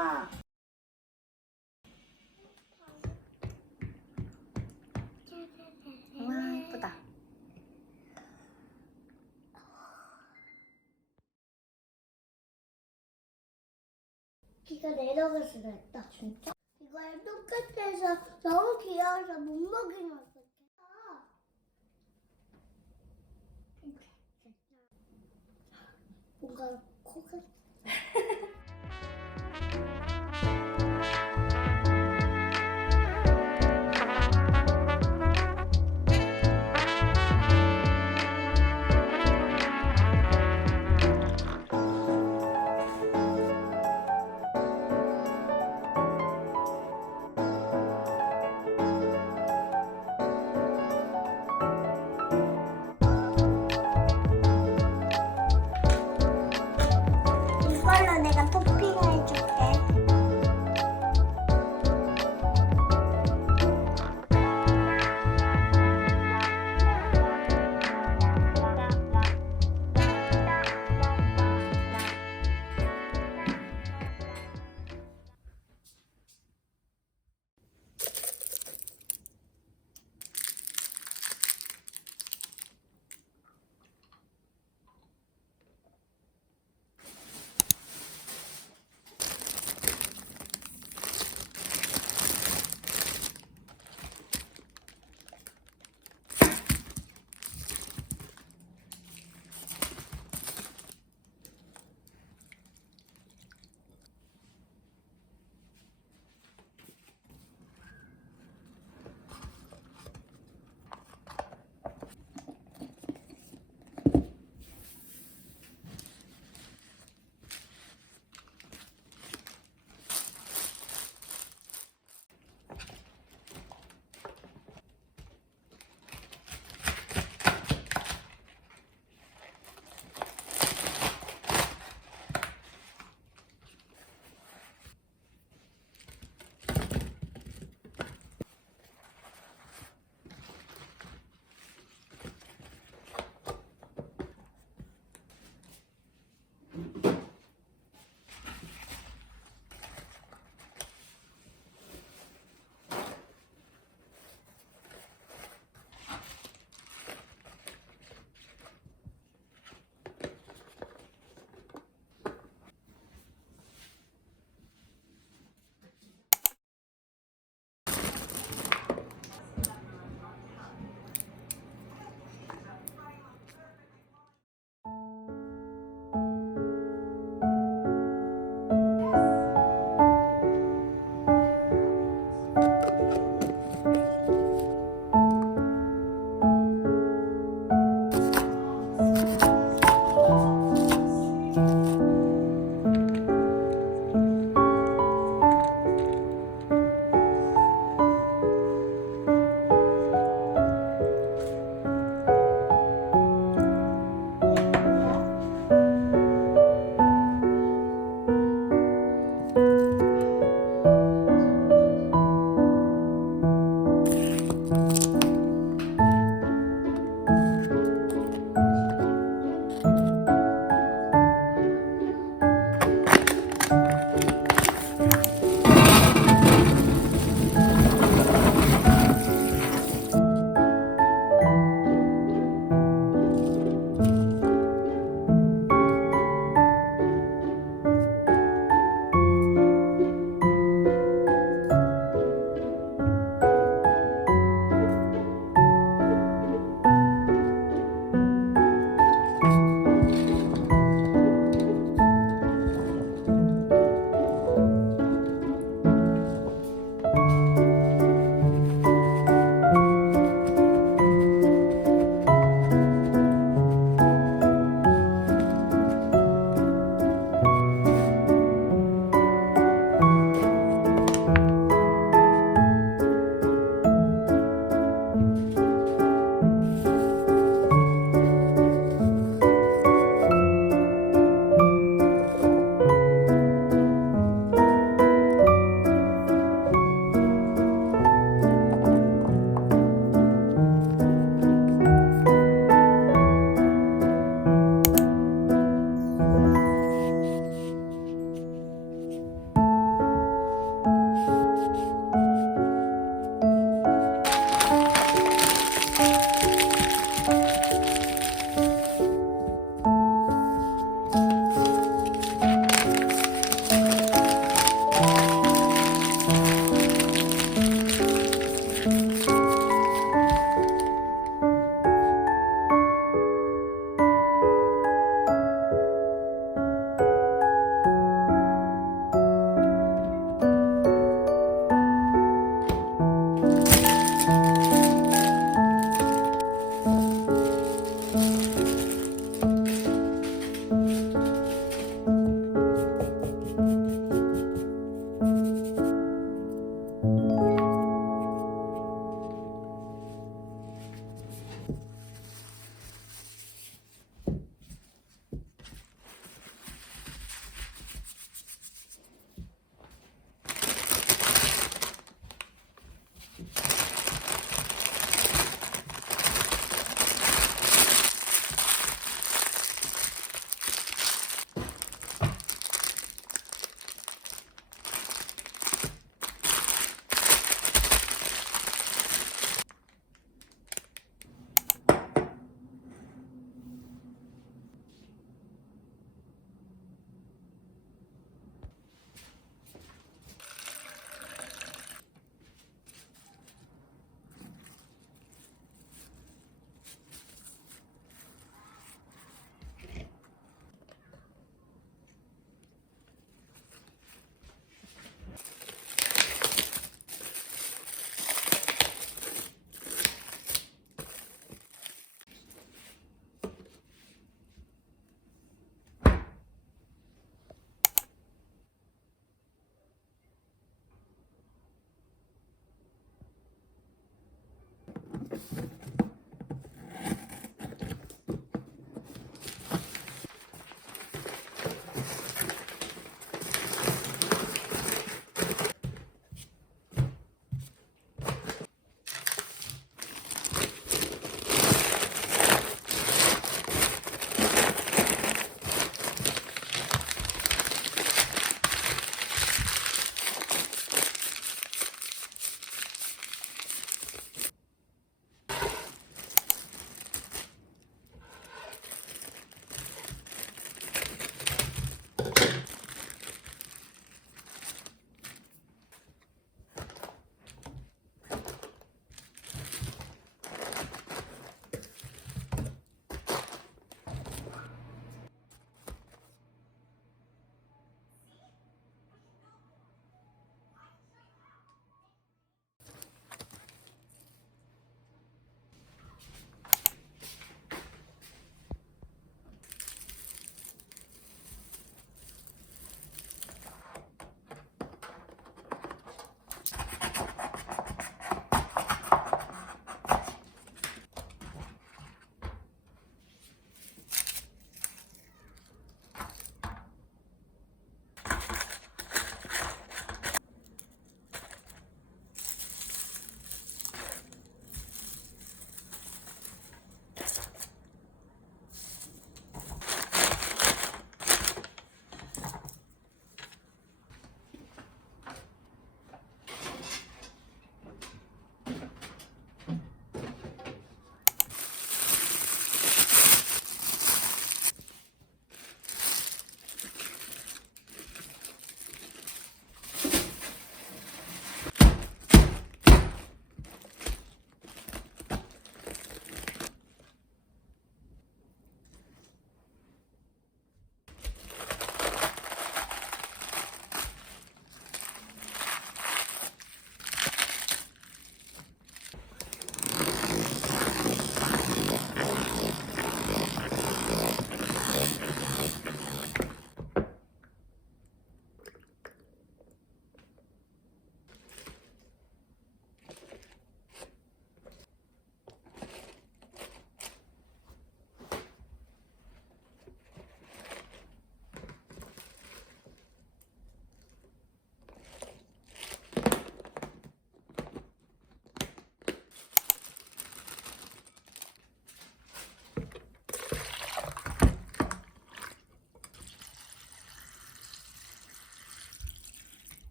엄마. 와 예쁘다. 비가 내려갈 수도 있다. 진짜? 이걸 똑같아서 너무 귀여워서 못 먹이면 어떡해. 아. 뭔가 코가